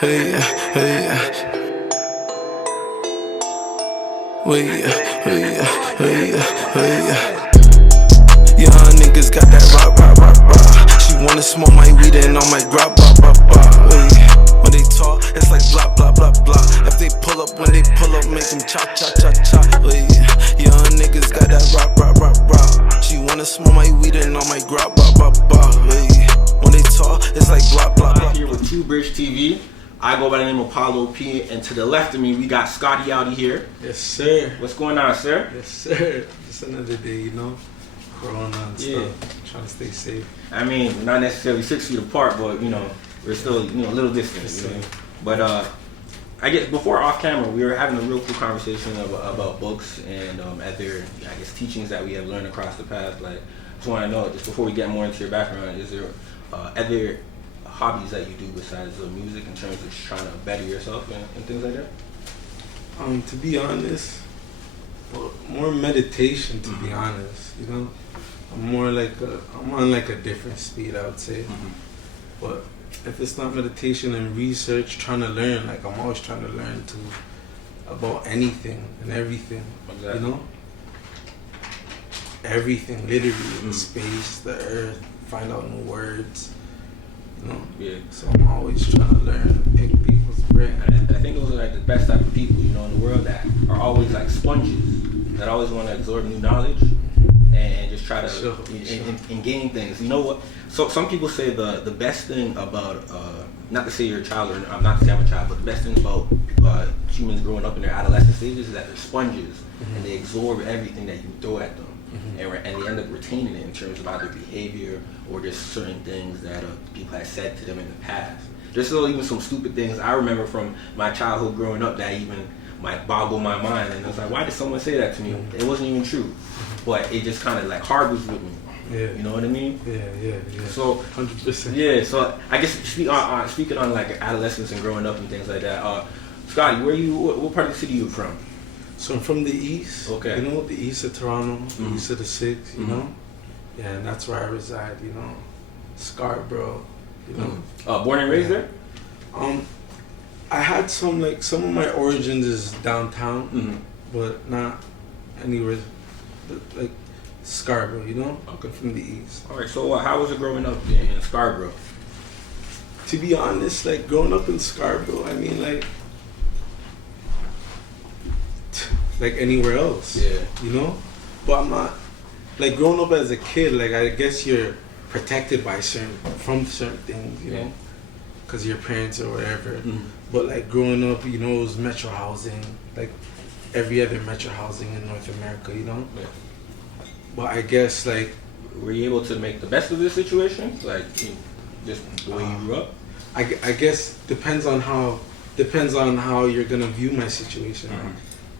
hey, hey. Wait, hey, hey, hey. Young niggas got that rock, rock, rock, rock. She wanna smoke my weed and all my drop, blah, blah, blah. When they talk, it's like blah, blah, blah, blah. If they pull up, when they pull up, make them chop, chop, chop, chop. Young niggas got that rock, rock, rock, rock. She wanna smoke my weed and all my grab, blah, blah, blah. When they talk, it's like blah, blah, blah. I'm here with Two Bridge TV. I go by the name of Paulo P, and to the left of me, we got Scotty Outty here. Yes, sir. What's going on, sir? Yes, sir. Just another day, you know, Corona and stuff. Trying to stay safe. I mean, we're not necessarily 6 feet apart, but you know, we're still a little distant. Yes, you know? But I guess before off camera, we were having a real cool conversation about books and other, I guess, teachings that we have learned across the past. Like, just want to know, just before we get more into your background, is there other hobbies that you do besides music in terms of just trying to better yourself and things like that? To be honest, more meditation. To be honest, you know, I'm on like a different speed, I would say. But if it's not meditation and research, trying to learn, like I'm always trying to learn about anything and everything. Exactly. You know, everything, literally, the space, the earth, find out new words. You know? Yeah. So I'm always trying to learn and pick people's brain. I think those are like the best type of people, you know, in the world that are always like sponges, that always want to absorb new knowledge and just try to and gain things. You know what? So some people say the best thing about not to say you're a child, or I'm not to say I'm a child, but the best thing about humans growing up in their adolescent stages is that they're sponges and they absorb everything that you throw at them. And they end up retaining it in terms of either behavior or just certain things that people have said to them in the past. There's still even some stupid things I remember from my childhood growing up that even might boggle my mind, and it's like, why did someone say that to me? It wasn't even true, but it just kind of like harbors with me. Yeah. You know what I mean? Yeah. So 100%. Yeah. So I guess speaking on like adolescence and growing up and things like that. Scotty, what part of the city you from? So I'm from the east. Okay. You know, the east of Toronto, the east of the six. You know. Yeah, and that's where I reside. You know, Scarborough. You know. Born and raised there? I had some of my origins is downtown, but not anywhere like Scarborough, you know? Okay. From the east. Alright, so how was it growing up in Scarborough? To be honest, like growing up in Scarborough, I mean like anywhere else. Yeah. You know? But I'm not like growing up as a kid, like I guess you're protected by certain things, you know? Because your parents or whatever. But like growing up, you know, it was metro housing, like every other metro housing in North America, you know? Yeah. But I guess like... Were you able to make the best of this situation? Like, just the way you grew up? I guess depends on how you're gonna view my situation,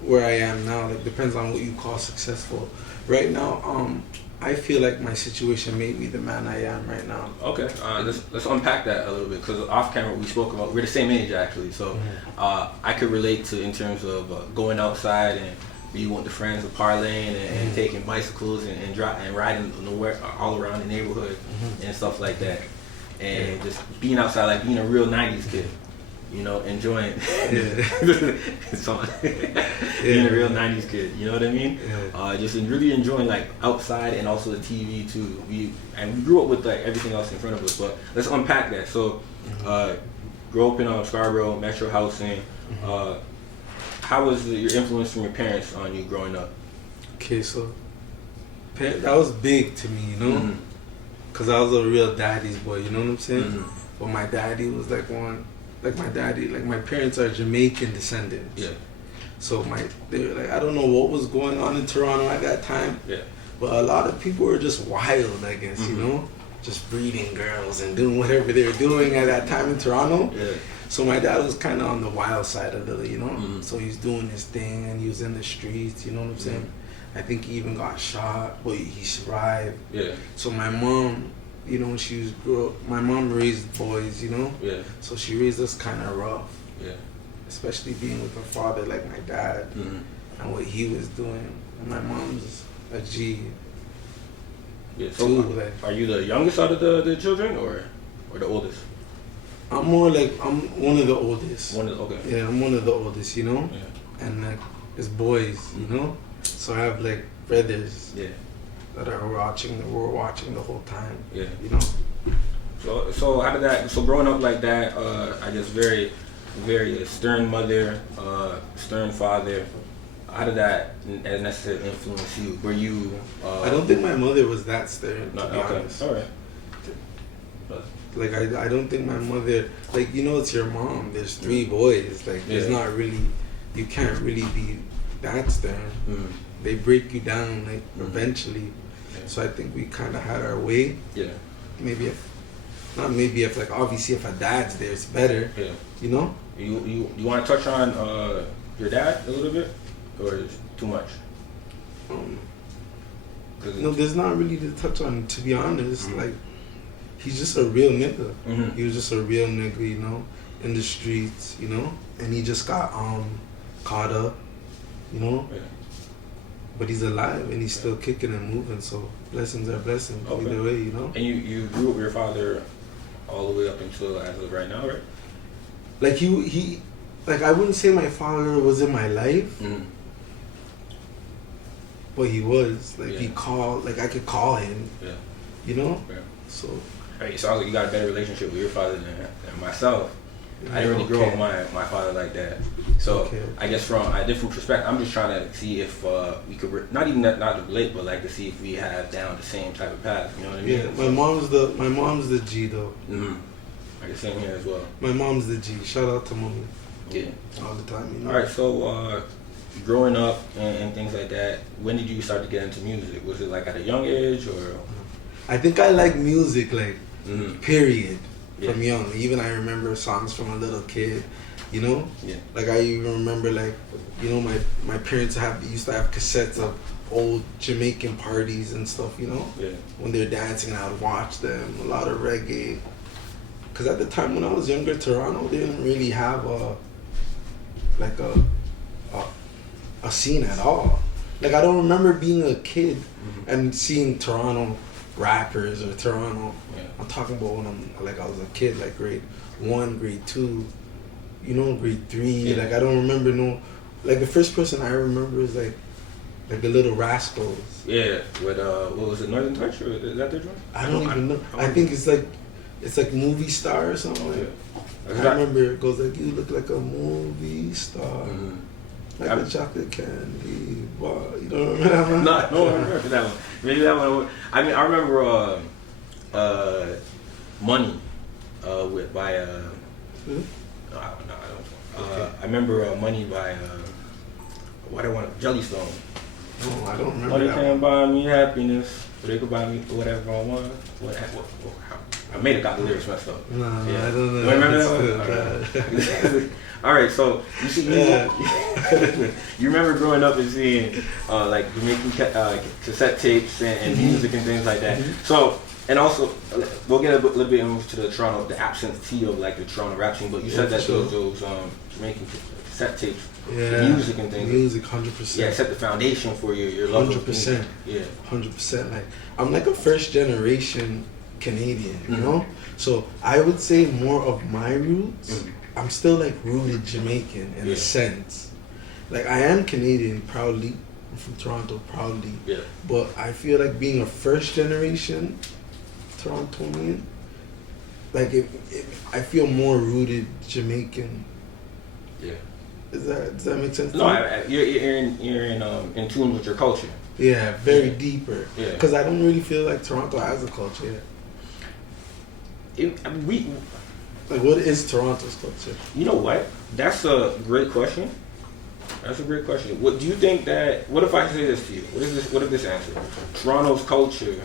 where I am now. Like depends on what you call successful. Right now, I feel like my situation made me the man I am right now. Okay, let's unpack that a little bit, because off camera we spoke about, we're the same age actually, so I could relate to in terms of going outside and you went to friends with parlaying and taking bicycles and riding all around the neighborhood and stuff like that, and just being outside, like being a real 90s kid. You know, enjoying being a real 90s kid, you know what I mean? Just really enjoying like outside and also the TV too. We grew up with like everything else in front of us, but let's unpack that. So, grew up in Scarborough, metro housing. How was your influence from your parents on you growing up? Okay, so that was big to me, you know, because I was a real daddy's boy, you know what I'm saying? But my daddy was like my parents are Jamaican descendants. Yeah. So they were like, I don't know what was going on in Toronto at that time. Yeah. But a lot of people were just wild, I guess, you know, just breeding girls and doing whatever they were doing at that time in Toronto. Yeah. So my dad was kind of on the wild side of it, you know. So he's doing his thing and he was in the streets, you know what I'm saying? I think he even got shot, but he survived. Yeah. So my mom, you know, my mom raised boys, you know? Yeah. So she raised us kind of rough. Yeah. Especially being with her father like my dad and what he was doing. And my mom's a G. Yeah. So are you the youngest out of the children or the oldest? I'm more like I'm one of the oldest. Okay. Yeah, I'm one of the oldest, you know. Yeah. And like it's boys, you know. So I have like brothers. Yeah. That are watching. We're watching the whole time. Yeah. You know. So how did that? So growing up like that, I guess very, very stern mother, stern father. How did that necessarily influence you? Were you? I don't think my mother was that stern. To be honest. All right. Like I don't think my mother, like, you know, it's your mom. There's 3 boys. Like there's not really, you can't really be that stern. They break you down like eventually. Yeah. So I think we kind of had our way. Yeah. Maybe if like obviously if a dad's there, it's better. Yeah. You know. You want to touch on your dad a little bit, or is it too much? No, there's not really to touch on. To be honest, like. He's just a real nigga. He was just a real nigga, you know, in the streets, you know, and he just got caught up, you know. Yeah. But he's alive and he's still kicking and moving. So blessings are blessings either way, you know. And you grew up with your father all the way up until as of right now, right? Like he like I wouldn't say my father was in my life, but he was. Like he called. Like I could call him. Yeah. You know. Yeah. So. Hey, it sounds like you got a better relationship with your father than myself. I didn't really grow up with my father like that. So I guess from a different perspective, I'm just trying to see if we could not to relate, but like to see if we have down the same type of path. You know what I mean? Yeah, my mom's the G though. I guess same here as well. My mom's the G. Shout out to mommy. Yeah. All the time, you know. All right, so growing up and things like that, when did you start to get into music? Was it like at a young age or? I think I like music like. Period. From young. Even I remember songs from a little kid, you know? Yeah. Like I even remember like, you know, my parents used to have cassettes of old Jamaican parties and stuff, you know? Yeah. When they're dancing, I would watch them. A lot of reggae. Because at the time when I was younger, Toronto didn't really have a scene at all. Like I don't remember being a kid and seeing Toronto rappers or Toronto. Yeah. I'm talking about when I was a kid, like grade 1, grade 2, you know, grade 3. Yeah. Like I don't remember like the first person I remember is like the Little Rascals. Yeah, with what was it, Northern Touch, or is that their joint? I don't even know. I think it's like Movie Star or something. Like. I remember it goes like, you look like a movie star. Like a chocolate candy bar. You don't remember that one? No, I don't remember that one. Maybe that one. I mean, I remember Money by I remember Money by Jellystone. No, I don't remember. Money can't buy me happiness, but they could buy me whatever I want. I may have got the lyrics messed up. No, I don't know. You remember that one? All right, so you see, you remember growing up and seeing like Jamaican cassette tapes and music and things like that. So, and also, we'll get a little bit into the absentee of like the Toronto rap scene. But you said that those Jamaican cassette tapes, the music and things. Music, 100%. Yeah, set the foundation for your love. 100%. Yeah, 100%. Like I'm like a first generation Canadian, you know. So I would say more of my roots. I'm still like rooted Jamaican in a sense. Like I am Canadian proudly. I'm from Toronto proudly. Yeah. But I feel like being a first generation Torontonian, like I feel more rooted Jamaican. Yeah. Does that make sense? No, you're in tune with your culture. Yeah, very deeper. Yeah. Because I don't really feel like Toronto has a culture yet. Like, what is Toronto's culture? You know what? That's a great question. What do you think that? What if I say this to you? What if this answer? Toronto's culture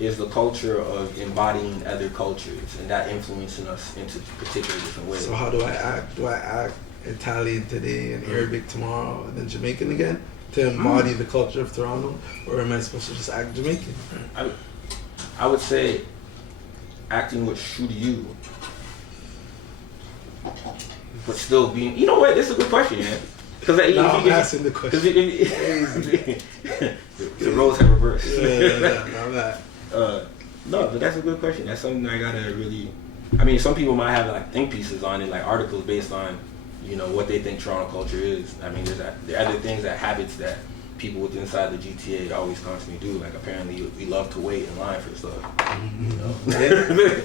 is the culture of embodying other cultures and that influencing us into particular different ways. So how do I act? Do I act Italian today and Arabic tomorrow and then Jamaican again to embody the culture of Toronto, or am I supposed to just act Jamaican? I would say acting what's true to you. But still being, you know what? This is a good question, man. Because I'm asking the question. The roles have reversed. Yeah, I'm not. No, but that's a good question. That's something I gotta really I mean, some people might have like think pieces on it, like articles based on, you know, what they think Toronto culture is. I mean, there are other things, that habits that people within inside the GTA always constantly do. Like apparently we love to wait in line for stuff. You know? Yeah.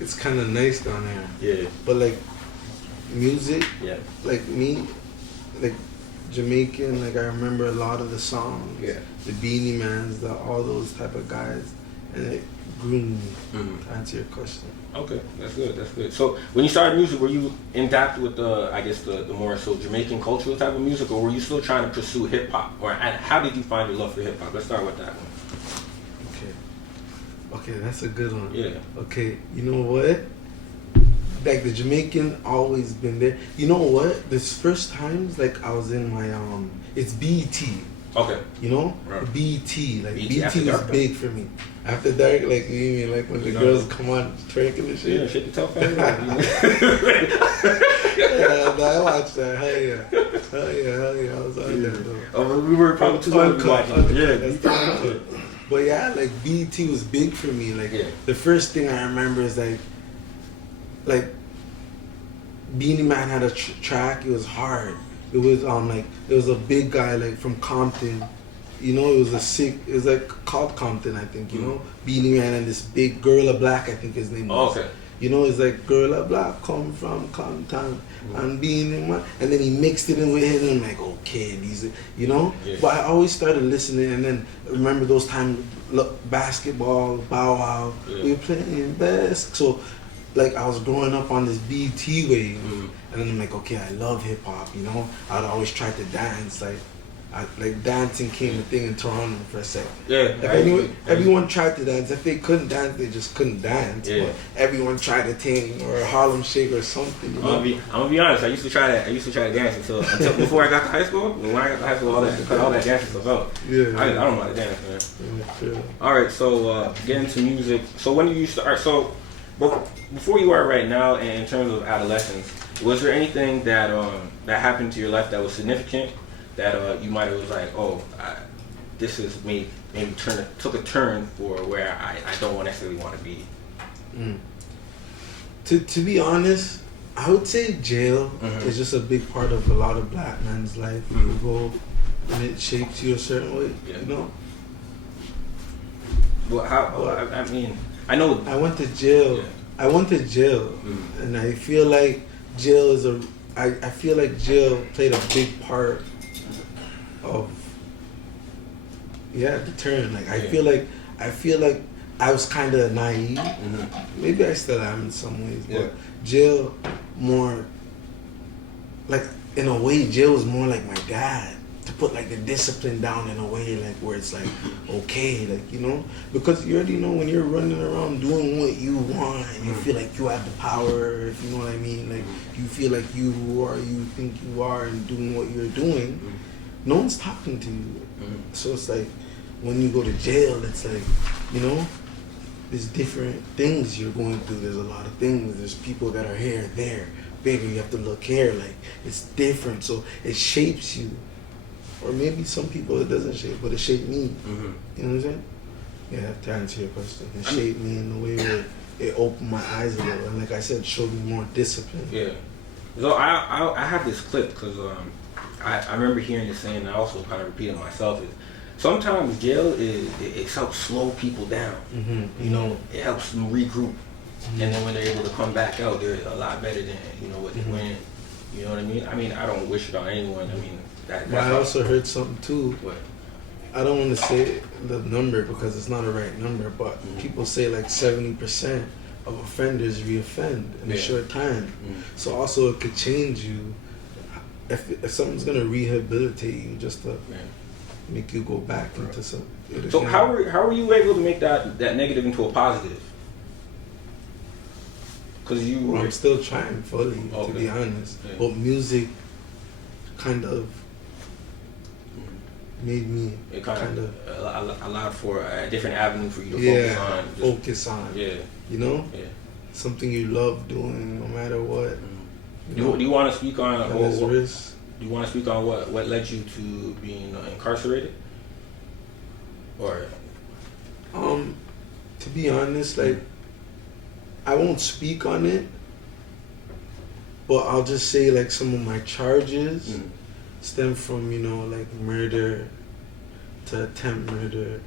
It's kind of nice down there. Yeah. But like music, yeah, like me, like Jamaican, like I remember a lot of the songs. Yeah. The Beanie Mans, all those type of guys, and it grew me. To answer your question. Okay, that's good. That's good. So when you started music, were you in depth with the more so Jamaican cultural type of music, or were you still trying to pursue hip hop? Or how did you find your love for hip hop? Let's start with that one. Okay, that's a good one. Yeah. Okay, you know what? Like the Jamaican always been there. You know what? This first times like I was in my it's BET. Okay. You know? Right. BET. Like BET was dark, big for me. After dark, like you mean like when the girls come on twerking and shit. Yeah, shit the top. Yeah, no, I watched that. Hell yeah. I was on there though. Oh, we were probably too old to watch it. Yeah, that's but yeah, like BET was big for me. Like the first thing I remember is like Beanie Man had a track. It was hard. It was like there was a big guy like from Compton. You know, it was like called Compton, I think. You know, Beanie Man and this big Gorilla Black, I think his name was. Okay. You know, it's like Gorilla Black come from Compton and Beanie Man, and then he mixed it in with him. And I'm like, okay, these, you know. Yeah. But I always started listening, and then remember those times, basketball, Bow Wow, we were playing best. So, like I was growing up on this BET wave, and then I'm like, okay, I love hip hop. You know, I'd always try to dance like dancing came a thing in Toronto for a second. Yeah. Everyone tried to dance. If they couldn't dance, they just couldn't dance. Yeah. But everyone tried to ting or a Harlem Shake or something. You know? I'm gonna be honest. I used to try to dance until before I got to high school. When I got to high school, all that dancing stuff out. Yeah. I don't know how to dance, man. Yeah, sure. All right. So get into music. So when did you start? So before you are right now, and in terms of adolescence, was there anything that happened to your life that was significant? That you might have was like, this is maybe took a turn for where I don't necessarily want to be. To be honest, I would say jail is just a big part of a lot of black men's life. You go and it shapes you a certain way, you know. Well, I mean, I know I went to jail. Yeah. And I feel like jail I feel like jail played a big part of the turn. Like I feel like I was kind of naive. Maybe I still am in some ways, but jail more like in a way jail was more like my dad, to put like the discipline down in a way like where it's like okay, like, you know, because you already know when you're running around doing what you want, you feel like you have the power, if you know what I mean, like you feel like you think you are and doing what you're doing. No one's talking to you. So it's like when you go to jail, it's like, you know, there's different things you're going through. There's a lot of things. There's people that are here, there, bigger. You have to look here. Like it's different. So it shapes you. Or maybe some people it doesn't shape, but it shaped me. You know what I'm saying? Yeah, to answer your question, it shaped me in a way where it opened my eyes a little, and like I said, showed me more discipline. Yeah. So I have this clip because I remember hearing this saying, and I also kind of repeated myself, is sometimes jail it helps slow people down. You know, it helps them regroup, and then when they're able to come back out, they're a lot better than what they went. You know what I mean? I mean, I don't wish it on anyone. I mean, but I also heard something too. What? I don't want to say the number because it's not a right number, but people say like 70% of offenders reoffend in a short time. So also it could change you. If something's gonna rehabilitate you, just to make you go back into some. So how were you able to make that negative into a positive? Because I'm still trying fully, to be honest. But music kind of made me kind of allowed for a different avenue for you to focus on. You know, something you love doing, no matter what. Do you want to speak on? Risk. Do you want to speak on what led you to being incarcerated? Or to be honest, like I won't speak on it, but I'll just say like some of my charges stem from, you know, like murder to attempt murder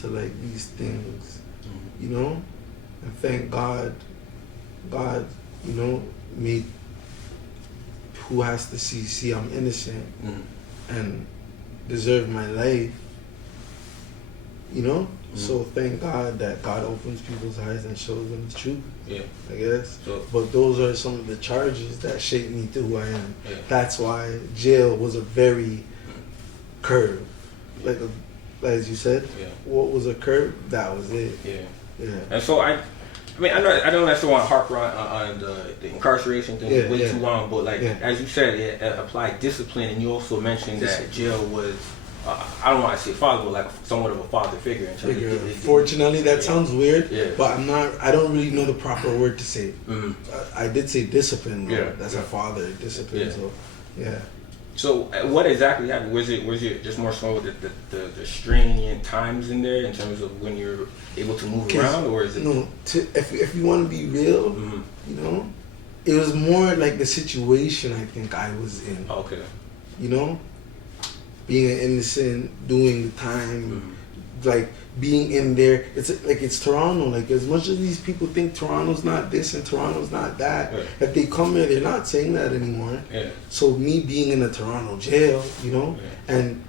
to like these things, you know? And thank God, you know, made who has to see I'm innocent and deserve my life, you know? So thank God that God opens people's eyes and shows them the truth. Yeah, I guess. So, but those are some of the charges that shaped me to who I am. Yeah. That's why jail was a very curve, like as you said. Yeah. What was a curve? That was it. Yeah. Yeah. And so I mean, I don't necessarily want to harp on the incarceration thing way too long, but like as you said, it applied discipline, and you also mentioned that jail was. I don't want to say father, but like somewhat of a father figure. Fortunately, that sounds weird, but I don't really know the proper word to say. I did say discipline. That's a father discipline. So, yeah. So, what exactly happened? Was it just more so the straining times in there in terms of when you're able to move around, or is it? No. If you want to be real, you know, it was more like the situation I think I was in. Okay. You know. Being an innocent, doing the time, like being in there. It's like it's Toronto. Like as much as these people think Toronto's not this and Toronto's not that, if they come here, they're not saying that anymore. Yeah. So me being in a Toronto jail, you know, and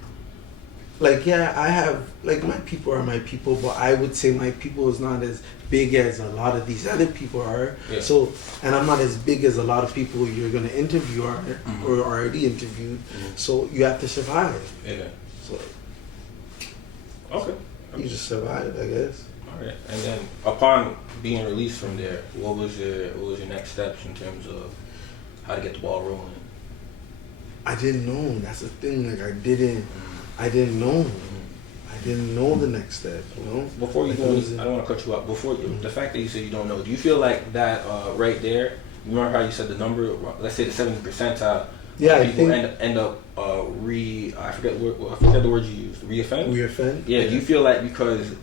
like I have like my people are my people, but I would say my people is not as big as a lot of these other people are. Yeah. So, and I'm not as big as a lot of people you're gonna interview or already interviewed. So you have to survive. Yeah. So. Okay. You just survive, I guess. All right. And then upon being released from there, what was your next steps in terms of how to get the ball rolling? I didn't know. That's the thing. Like I didn't know. I didn't know the next step, you know? Before you go, I don't want to cut you up. Before the fact that you said you don't know, do you feel like that right there, you remember how you said the number, let's say the 70th percentile, people end up I forget the word you used, reoffend? Reoffend? Yeah, do you feel like because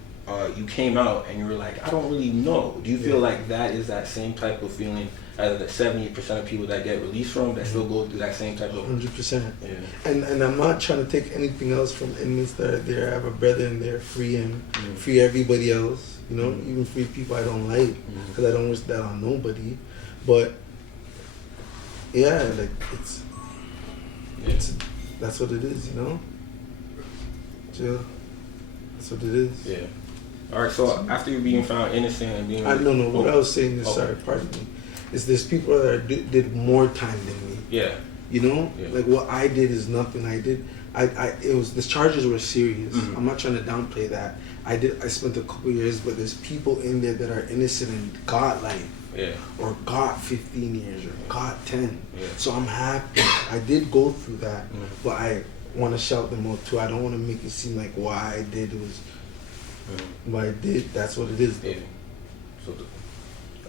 you came out and you were like, I don't really know, do you feel like that is that same type of feeling as the 70% of people that get released from that still go through that same type of 100%. Yeah. And I'm not trying to take anything else from inmates that are there. I have a brother in there, free him, free everybody else, you know, even free people I don't like, because I don't wish that on nobody. But yeah, like it's that's what it is, you know. Jail. That's what it is. Yeah. All right. So after you being found innocent and being, no. What I was saying is, sorry, pardon me. Is there's people that did more time than me. Yeah. You know, like what I did is nothing. It was the charges were serious. I'm not trying to downplay that. I spent a couple years, but there's people in there that are innocent and got life. Yeah. Or got 15 years or got 10. Yeah. So I'm happy. I did go through that, but I want to shout them out too. I don't want to make it seem like what I did was what I did. That's what it is. Yeah.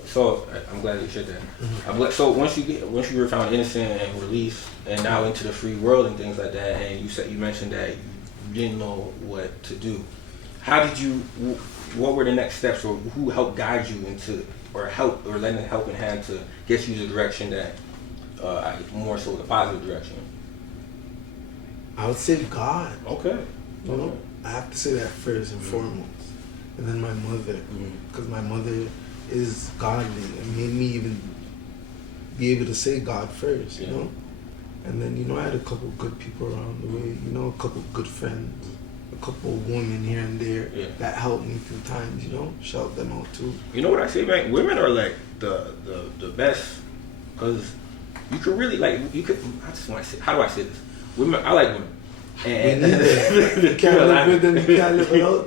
So I'm glad you said that. So once you were found innocent and released, and now into the free world and things like that, and you mentioned that you didn't know what to do. What were the next steps, or who helped guide you into, or lend a helping hand to get you the direction that, more so the positive direction? I would say God. Okay. You know, I have to say that first and foremost, and then my mother, because my mother is godly and made me even be able to say God first, you know? And then, you know, I had a couple good people around the way, you know, a couple good friends, a couple women here and there that helped me through times, you know? Shout them out too. You know what I say, man? Women are like the best, because you could really, like, I just want to say, how do I say this? Women, I like women. And we need that. You can't live with them, you can't live without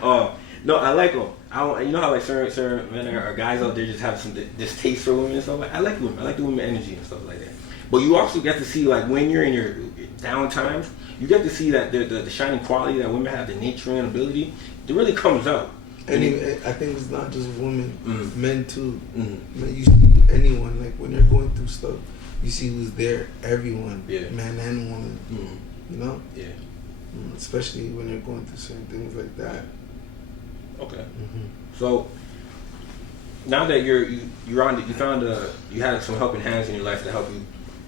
them. No, I like them. You know how like certain men or guys out there just have some distaste for women and stuff. Like I like women. I like the women energy and stuff like that. But you also get to see, like, when you're in your down times, you get to see that the shining quality that women have, the nature and ability, it really comes out. And I think it's not just women, men too. You see anyone, like when they're going through stuff, you see who's there. Everyone, man and woman. You know. Yeah. Especially when you're going through certain things like that. Okay. So, now that you had some helping hands in your life to help you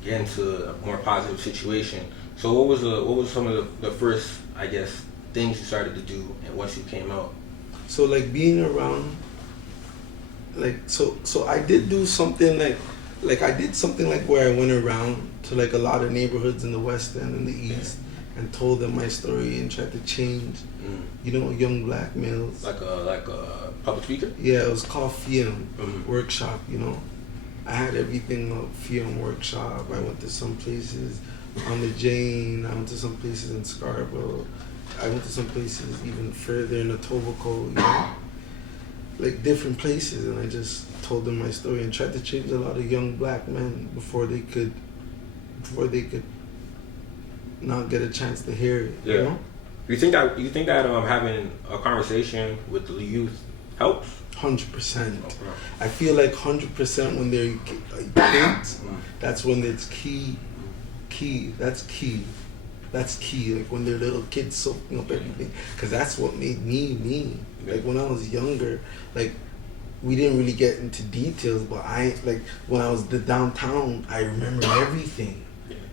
get into a more positive situation. So what was some of the first, I guess, things you started to do and once you came out? So like being around, like so I did do something like I did something like where I went around to like a lot of neighborhoods in the West End and the East and told them my story and tried to change, young black males. Like a public speaker? Yeah, it was called Film Workshop, I had everything up, Film Workshop. I went to some places on the Jane, I went to some places in Scarborough, I went to some places even further in Etobicoke, like different places, and I just told them my story and tried to change a lot of young black men before they could not get a chance to hear it. Yeah. You think that having a conversation with the youth helps? 100%. I feel like 100% when they're kids, that's when it's key. That's key. Like when they're little kids soaking up everything, because that's what made me. Like when I was younger, like we didn't really get into details, but when I was downtown, I remember everything.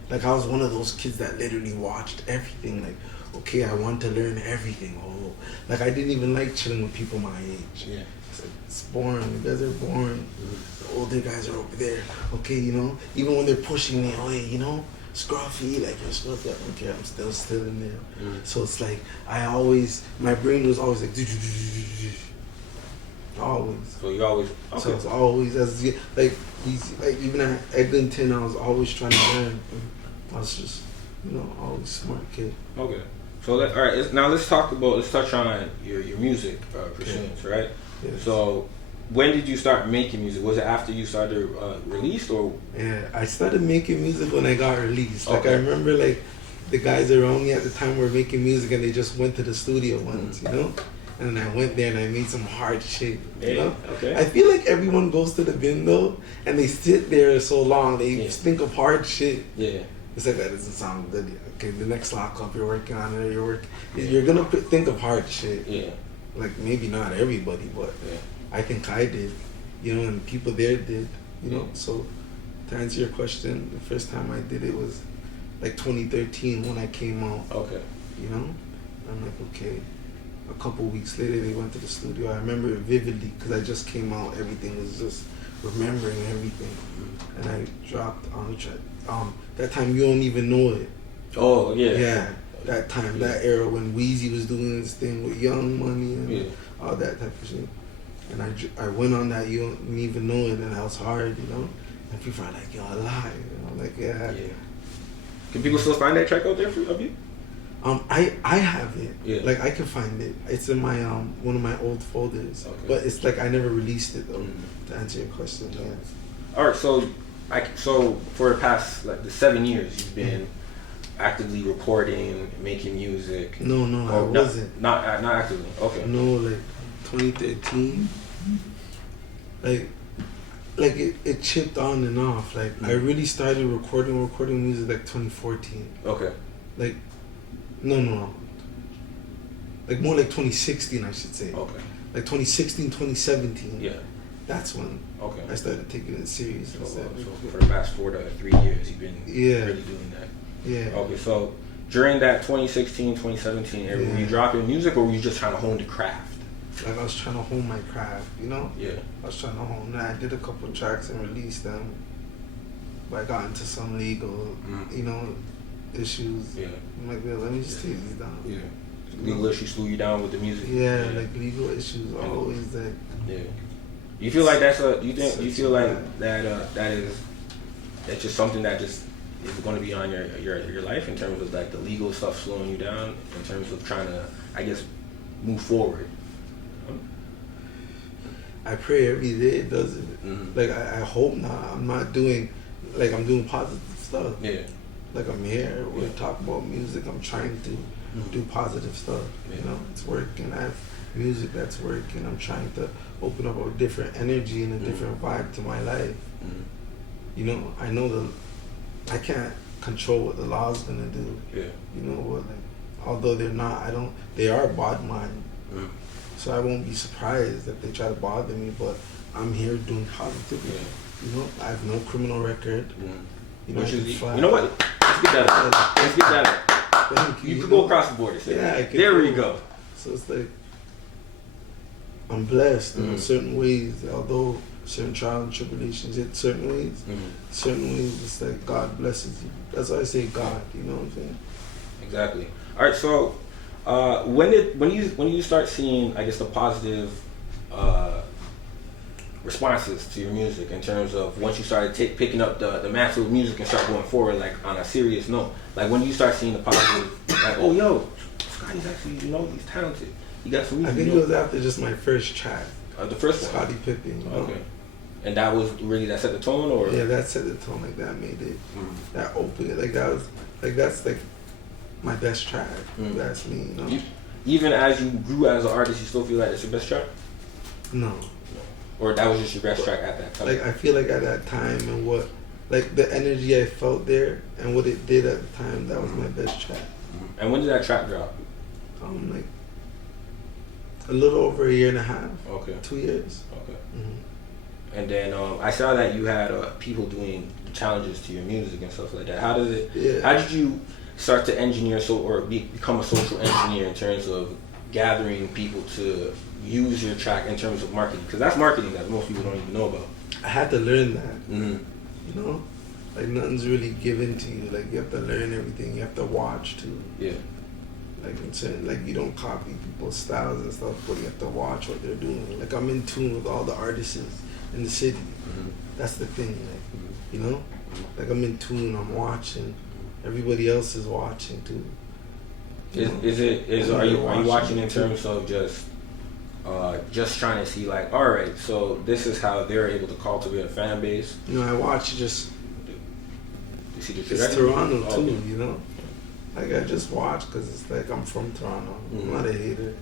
Like I was one of those kids that literally watched everything. Like, okay, I want to learn everything. Oh, like I didn't even like chilling with people my age. Yeah. It's boring. You guys are boring. The older guys are over there. Okay, even when they're pushing me away, scruffy, like you're scruffy, I don't care, I'm still in there. So it's like my brain was always like always. So you always okay. So it's always like even at Eglinton, I was always trying to learn. I was just always smart kid. Okay. So all right, now let's touch on your music pursuits, right? Yes. So when did you start making music? Was it after you started released or? Yeah, I started making music when I got released. Like I remember like the guys around me at the time were making music and they just went to the studio once, And I went there and I made some hard shit, Okay. I feel like everyone goes to the bin though and they sit there so long, they think of hard shit. Yeah. It's like, that doesn't sound good. Okay, the next lockup you're working on it, you're gonna think of hard shit. Yeah. Like maybe not everybody, but I think I did, and people there did, So to answer your question, the first time I did it was like 2013 when I came out. Okay. I'm like, okay. A couple weeks later, they went to the studio. I remember it vividly because I just came out. Everything was just remembering everything. And I dropped on the track. That time, You Don't Even Know It. Oh, yeah. Yeah, that time, that era when Weezy was doing this thing with Young Money and all that type of shit. And I went on that You Don't Even Know It, and that was hard, And people are like, yo, I lied. I'm like, yeah. Can people still find that track out there of you? I have it. Yeah. Like I can find it. It's in my one of my old folders. Okay. But it's like I never released it though. To answer your question. Yeah. All right. So for the past the 7 years, you've been actively recording, making music. No, I wasn't. Not actively. Okay. No, like 2013. Like it chipped on and off. Like I really started recording music like 2014. Okay. Like. No. Like more like 2016, I should say. Okay. Like 2016, 2017. Yeah. That's when I started taking it serious. So for the past 4 to 3 years, you've been really doing that. Yeah. Okay, so during that 2016, 2017 era, were you dropping music or were you just trying to hone the craft? Like I was trying to hone my craft, Yeah. I was trying to hone that. I did a couple of tracks and released them. But I got into some legal, issues. Yeah. I'm like, let me just take these down. Yeah. Legal issues slow you down with the music. Yeah, like legal issues are always like. Yeah. You feel like you feel like that's just something that just is going to be on your life in terms of like the legal stuff slowing you down in terms of trying to, I guess, move forward. I pray every day it doesn't. Mm-hmm. Like I hope not. I'm doing positive stuff. Yeah. Like I'm here, we're talking about music, I'm trying to do positive stuff, it's working. I have music that's working, I'm trying to open up a different energy and a different vibe to my life. I know I can't control what the law's gonna do. Yeah. Although they are bottom line. So I won't be surprised if they try to bother me, but I'm here doing positivity. Yeah. You know, I have no criminal record. You know, you know what? Let's get that. Let's get that. You can go across the border. There we go. So it's like I'm blessed in certain ways, although certain trials and tribulations hit certain ways. Certain ways, it's like God blesses you. That's why I say God. You know what I'm saying? Exactly. All right. So, when you start seeing, I guess, the positive responses to your music in terms of once you started picking up the mantle of music and start going forward, like on a serious note, like when you start seeing the positive, like, oh yo, Scotty's actually, you know, he's talented. He got some music. I think it was after just my first track. The first one? Scotty Pippen. You know? Okay. And that was really, that set the tone, or? Yeah, that set the tone. Like that made it, that opened it. Like that was, like that's like my best track. That's me. You know? Even as you grew as an artist, you still feel like it's your best track? No. Or that was just your best track at that time? Like I feel like at that time and what, like the energy I felt there and what it did at the time, that was my best track. And when did that track drop? Like a little over a year and a half. Okay. 2 years. Okay. And then I saw that you had people doing challenges to your music and stuff like that. How did it? Yeah. How did you start to engineer become a social engineer in terms of gathering people to use your track in terms of marketing? Because that's marketing that most people don't even know about. I had to learn that. You know, like nothing's really given to you. Like you have to learn everything. You have to watch too. Yeah. Like you don't copy people's styles and stuff, but you have to watch what they're doing. Like I'm in tune with all the artists in the city. That's the thing. Like you know, like I'm in tune. I'm watching. Everybody else is watching too. Are you watching in terms of just trying to see, like, all right, so this is how they're able to cultivate a fan base? You know, I watch just. You see the it's Toronto too, you know. Like I just watch because it's like I'm from Toronto. I'm not a hater.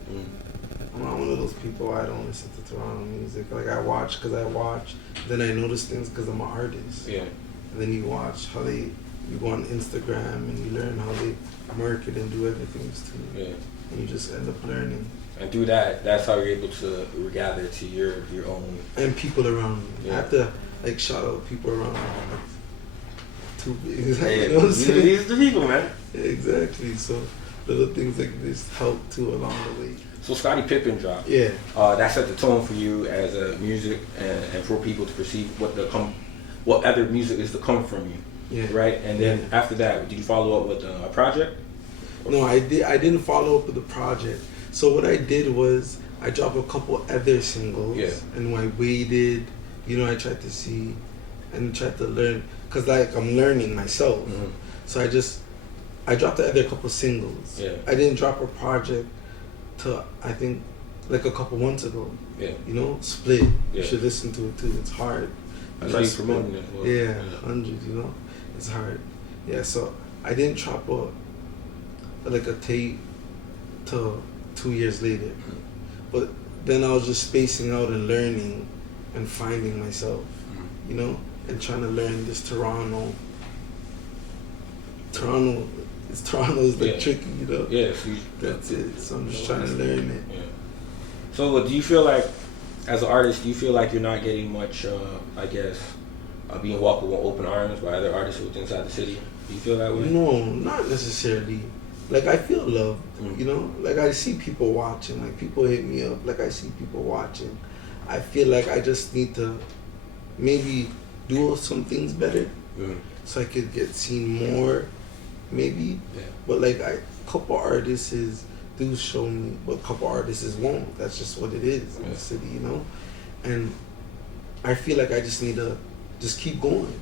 I'm not one of those people. I don't listen to Toronto music. Like I watch because I watch. Then I notice things because I'm an artist. Yeah. And then you watch how you go on Instagram and you learn how they market and do everything too. Yeah. And you just end up learning. And through that's how you're able to gather to your own. And people around me. Yeah. I have to like shout out people around me. Too big. Exactly. Yeah, You know what I'm saying? These are the people, man. Yeah, exactly. So little things like this help too along the way. So Scotty Pippen dropped. Yeah. That set the tone for you as a music and for people to perceive what other music is to come from you. Yeah. Right? And then after that, did you follow up with a project? No, I didn't follow up with the project. So what I did was I dropped a couple other singles. Yeah. And I waited, you know, I tried to see and tried to learn because like I'm learning myself. So I dropped the other couple singles. Yeah. I didn't drop a project till I think like a couple months ago. Yeah. You know, Split. Yeah. You should listen to it too. It's hard. That's how you promoting it. Well. Yeah, 100. You know, it's hard. Yeah. So I didn't drop a tape till 2 years later, but then I was just spacing out and learning and finding myself. You know, and trying to learn this Toronto is like tricky, you know? Yeah. That's it. So I'm just trying to learn it. Yeah. So do you feel like, as an artist, do you feel like you're not getting much, I guess, being welcomed with open arms by other artists within inside the city? Do you feel that way? No, not necessarily. Like I feel loved, you know? Like I see people watching, like people hit me up, like I see people watching. I feel like I just need to maybe do some things better so I could get seen more, maybe. Yeah. But like a couple artists do show me, but a couple artists won't. That's just what it is in the city, you know? And I feel like I just need to just keep going.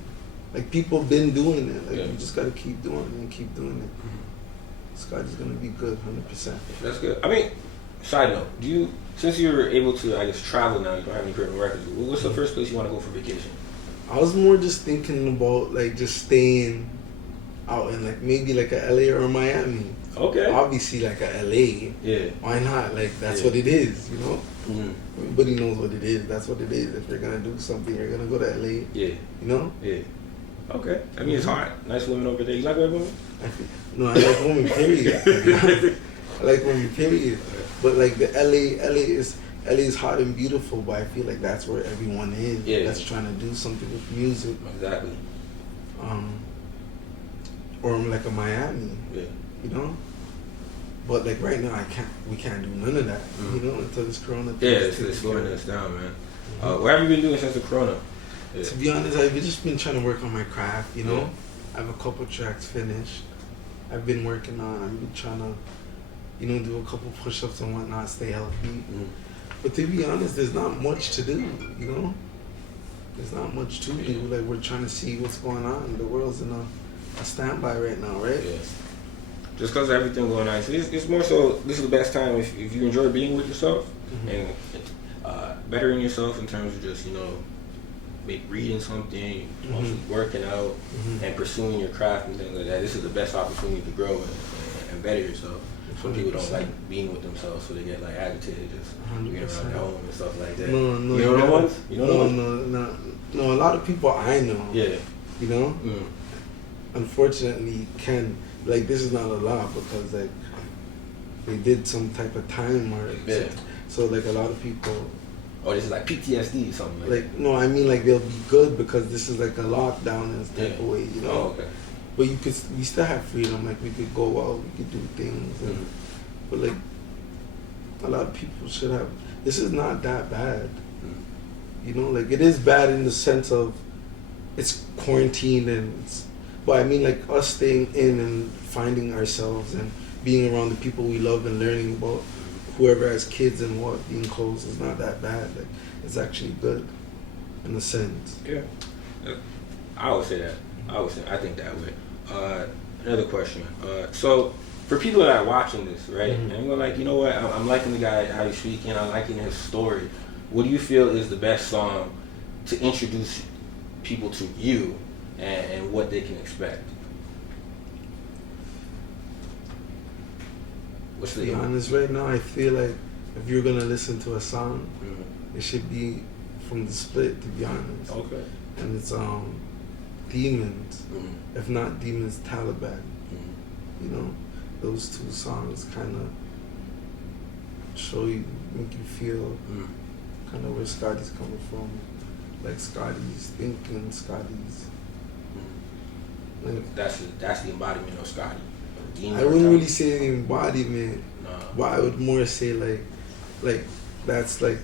Like people been doing it. Like you just gotta keep doing it and keep doing it. Scotty's gonna be good, 100%. That's good. I mean, side note, since you're able to, I guess, travel now, you don't have any criminal records, what's the first place you want to go for vacation? I was more just thinking about like just staying out in like maybe like a LA or Miami. Okay. Obviously like a LA. Yeah. Why not? Like that's what it is, you know? Everybody knows what it is. That's what it is. If you're gonna do something, you're gonna go to LA. Yeah. You know? Yeah. Okay. I mean, it's hard. Nice women over there. You like white women? No, I like women, period. I like women, period. But like the LA is, LA is hot and beautiful, but I feel like that's where everyone is. Yeah. That's trying to do something with music. Exactly. Or like a Miami. Yeah. You know. But like right now, we can't do none of that. You know, until this Corona thing. Yeah, it's slowing us down, man. What have you been doing since the Corona? Yeah. To be honest, I've just been trying to work on my craft. You know, Yeah. I have a couple tracks finished. I've been working on. I've been trying to, you know, do a couple push-ups and whatnot, stay healthy. But to be honest, there's not much to do. You know, there's not much to do. Like we're trying to see what's going on. The world's in a standby right now, right? Yeah. Just because of everything going on, it's more so. This is the best time if you enjoy being with yourself and bettering yourself in terms of just reading something, mostly working out, and pursuing your craft and things like that. This is the best opportunity to grow and better yourself. Some people don't like being with themselves, so they get like agitated just being around their home and stuff like that. No, you know the ones? You know no. A lot of people I know. Yeah. You know. Unfortunately, like this is not a lot because like they did some type of time or so like a lot of people. Oh, this is like PTSD or something. Like no, I mean like they'll be good because this is like a lockdown in this type of way, you know. Oh, okay. But we still have freedom. Like we could go out, we could do things, but like a lot of people should have. This is not that bad, you know. Like it is bad in the sense of it's quarantined but I mean like us staying in and finding ourselves and being around the people we love and learning about whoever has kids and what being close is not that bad. Like it's actually good in a sense. Yeah. I would say that. I think that way. Another question. So for people that are watching this, right, and they're like, you know what, I'm liking the guy, how he's speaking, I'm liking his story. What do you feel is the best song to introduce people to you and what they can expect? To be honest, right now, I feel like if you're gonna listen to a song, it should be from the Split. To be honest, okay, and it's Demons. If not Demons, Taliban. You know, those two songs kind of show you, make you feel kind of where Scotty's coming from, like Scotty's thinking, Scotty's. Like, that's the embodiment of Scotty. I wouldn't really say the embodiment, but I would more say like that's like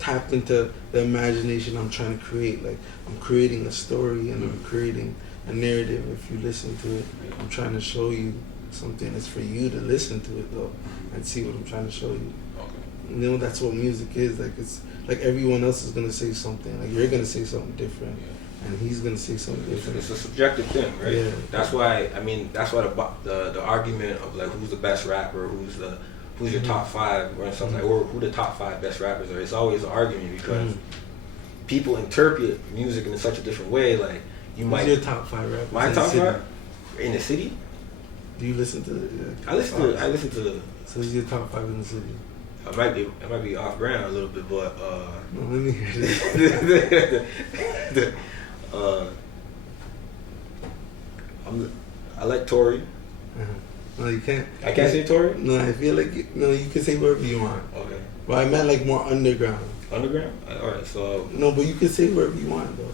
tapped into the imagination I'm trying to create. Like I'm creating a story and I'm creating a narrative. If you listen to it, I'm trying to show you something. It's for you to listen to it though and see what I'm trying to show you. Okay. You know, that's what music is. Like it's like everyone else is gonna say something. Like you're gonna say something different. And he's gonna say something different. It's a subjective thing, right? Yeah. That's why the argument of like who's the best rapper, who's your top five, or something like, or who the top five best rappers are. It's always an argument because people interpret music in such a different way. Like who's your top five rappers? My top five in the city. Do you listen to? I listen to. So who's your top five in the city? It might be off brand a little bit, but no, let me hear this. I like Tory. No, you can't. I can't say Tory? No, I feel like you can say whatever you want. Okay. But I meant like more underground. Underground? Alright, so... No, but you can say whatever you want, though.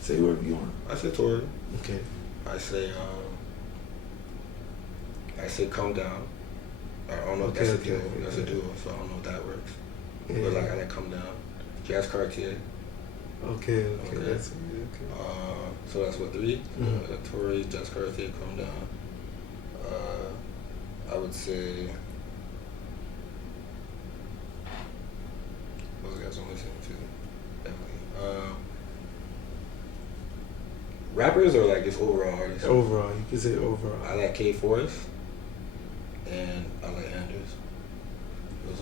Say whatever you want. I say Tory. Okay. I say Come Down. I don't know if that's a duo. That's a duo, so I don't know if that works. Yeah. But like, I like Come Down. Jazz Cartier. Okay. That's okay. So that's what, 3? Tory, Jazz Cartier, Come Down. I would say those guys I'm listening to. Definitely. Rappers or like just overall artists? Overall, you can say overall. I like K Forest and I like Anders.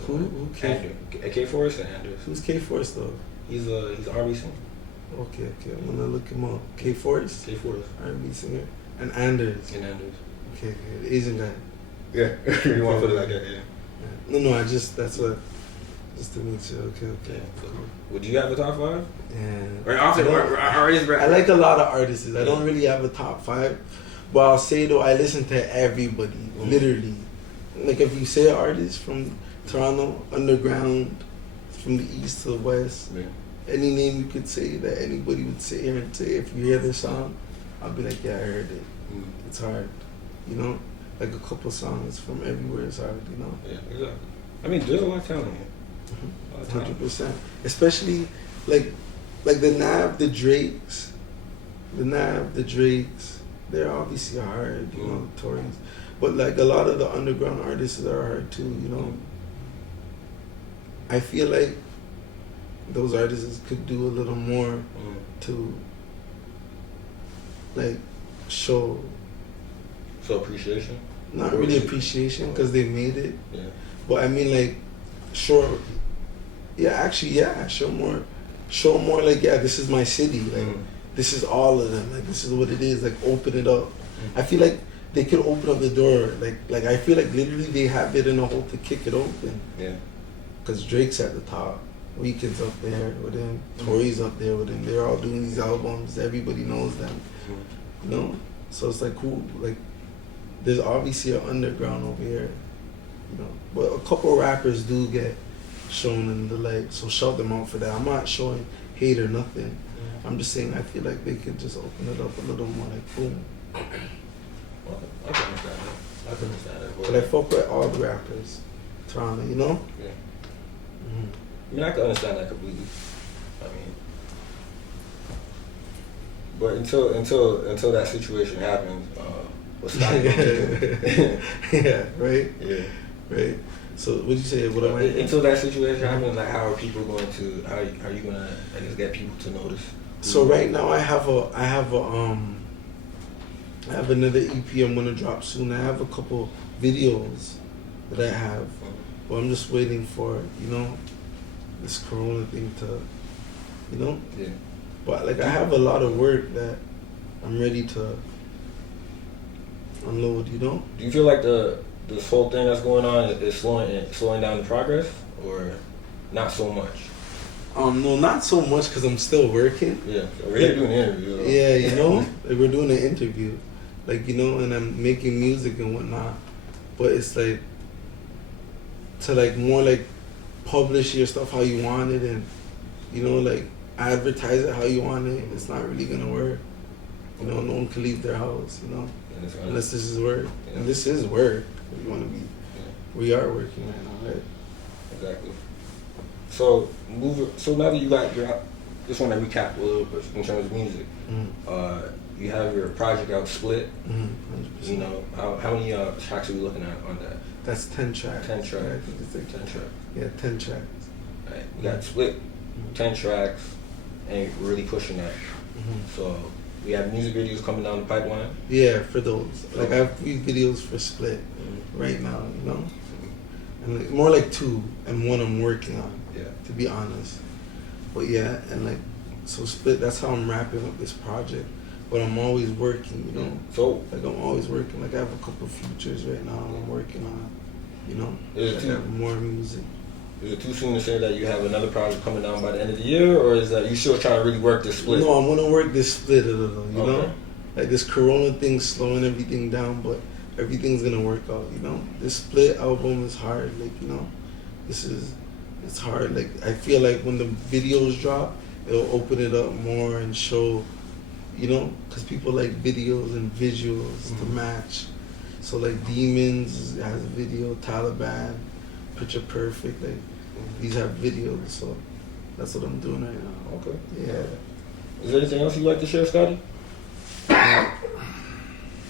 Who? K Forest and Anders. Who's K Forest though? He's an R&B singer. Okay, I'm gonna look him up. K Forest? K Forest. R&B singer. And Anders. Okay, the Asian guy. Yeah, you want to put it like that, yeah. No, just to make sure. Okay. Yeah, so, would you have a top 5? Yeah. I like a lot of artists. I don't really have a top 5, but I'll say though I listen to everybody, literally. Like if you say an artist from Toronto, underground, from the east to the west. Yeah. Any name you could say that anybody would sit here and say, if you hear this song, I'll be like, yeah, I heard it. It's hard, you know? Like a couple songs from everywhere is hard, you know? Yeah, exactly. I mean, there's a lot of talent here. 100%. Especially, like the Nav, the Drakes, they're obviously hard, you know, the Tories. But like a lot of the underground artists are hard too, you know? I feel like those artists could do a little more to like show appreciation. Not really appreciation because they made it. Yeah. But I mean like show more like, yeah, this is my city. Like this is all of them. Like this is what it is. Like open it up. I feel like they could open up the door. Like I feel like literally they have it in a hole to kick it open. Yeah. Because Drake's at the top. Weeknd's up there with him. Tory's up there with him. They're all doing these albums. Everybody knows them. You know? So it's like cool. Like there's obviously an underground over here. You know. But a couple rappers do get shown in the light. So shout them out for that. I'm not showing hate or nothing. I'm just saying I feel like they could just open it up a little more, like boom. Well, I can understand that. But I fuck with all the rappers. Toronto, you know? Yeah. I mean, I can understand that completely. I mean, but until that situation happens, what's Scotty gonna do? Yeah, right? Yeah. Right. So what did you say? What am I? Until that situation happens, like how are people going to? How are you gonna? I guess get people to notice. So right now I have another EP I'm gonna drop soon. I have a couple videos that I have, but I'm just waiting for this Corona thing to, Yeah. But like I have a lot of work that I'm ready to unload. Do you feel like this whole thing that's going on is slowing down the progress, or not so much? No, not so much because I'm still working. Yeah, we're here doing an interview. Yeah, like we're doing an interview, and I'm making music and whatnot. But it's like to like more like publish your stuff how you want it, and like advertise it how you want it. It's not really gonna work. No one can leave their house, unless this is work. Yeah. And this is work. We want to be. Yeah. We are working right now, right? Exactly. So now that you got your, just want to recap a little bit in terms of music. You have your project out, Split. 100%. How many tracks are we looking at on that? That's 10 tracks. 10 tracks. Yeah, I think it's like 10 tracks. Yeah, 10 tracks. Right. We got Split, 10 tracks, and we're really pushing that. So we have music videos coming down the pipeline. Yeah, for those. Like I have 3 videos for Split right now, and like, more like 2 and 1 I'm working on. Yeah. To be honest, but yeah, and like so Split. That's how I'm wrapping up this project. But I'm always working, So like I'm always working. Like I have a couple of features right now I'm working on. Is it I have more music. Is it too soon to say that you have another project coming down by the end of the year, or is that you still trying to really work this Split? No, I'm gonna work this Split a little. You know, like this Corona thing's slowing everything down, but everything's gonna work out. This Split album is hard. Like it's hard. Like I feel like when the videos drop, it'll open it up more and show. Because people like videos and visuals to match. So like Demons has a video, Taliban, Picture Perfect, like these have videos. So that's what I'm doing right now. Okay. Yeah. Is there anything else you'd like to share, Scotty? I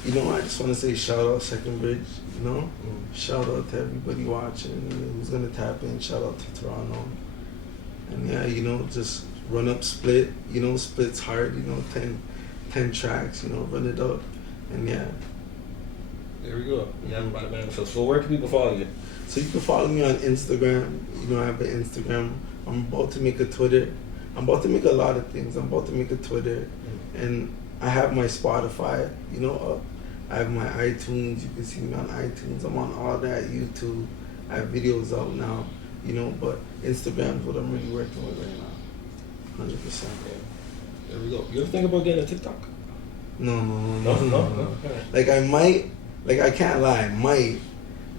just want to say shout out Second Bridge, Shout out to everybody watching who's going to tap in. Shout out to Toronto. And yeah, just run up Split. Split's hard, 10 tracks, run it up. And yeah. There we go. Yeah, man. So where can people follow you? So you can follow me on Instagram. I have an Instagram. I'm about to make a Twitter. I'm about to make a lot of things. I'm about to make a Twitter. And I have my Spotify, up. I have my iTunes. You can see me on iTunes. I'm on all that, YouTube. I have videos out now, but Instagram is what I'm really working with right now. 100%. Yeah. There we go. You ever think about getting a TikTok? No. Like I might, like I can't lie,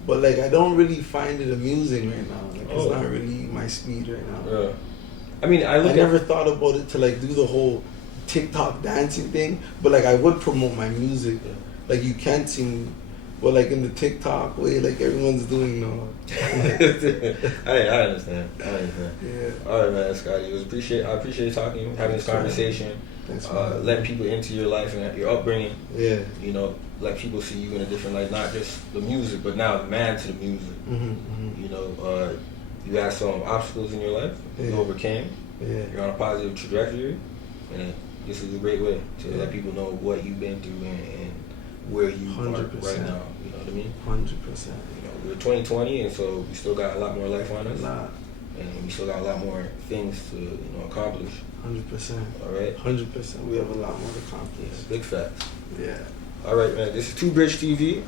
But like, I don't really find it amusing right now. Like, it's not really my speed right now. Yeah. I mean, I never thought about it to like do the whole TikTok dancing thing. But like, I would promote my music. Yeah. Like, you can't see me. But like in the TikTok way, like everyone's doing now. I understand. Yeah. All right, man, Scotty. I appreciate talking to you, having this conversation. Thanks, letting people into your life and your upbringing. Yeah. You know, let people see you in a different light, not just the music, but now the man to the music. You know, you had some obstacles in your life. You overcame. Yeah. You're on a positive trajectory, and this is a great way to let people know what you've been through and where you 100%. are right now. You know what I mean? 100%. You know, we're 2020, and so we still got a lot more life on us. And we still got a lot more things to accomplish. 100%. All right. 100%. We have a lot more to accomplish. Yeah, big facts. Yeah. All right, man. This is Two Bridge TV.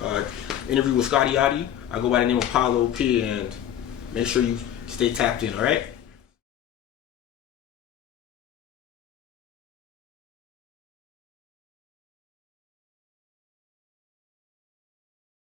Interview with Scotty Outty. I go by the name of Paulo P. And make sure you stay tapped in. All right.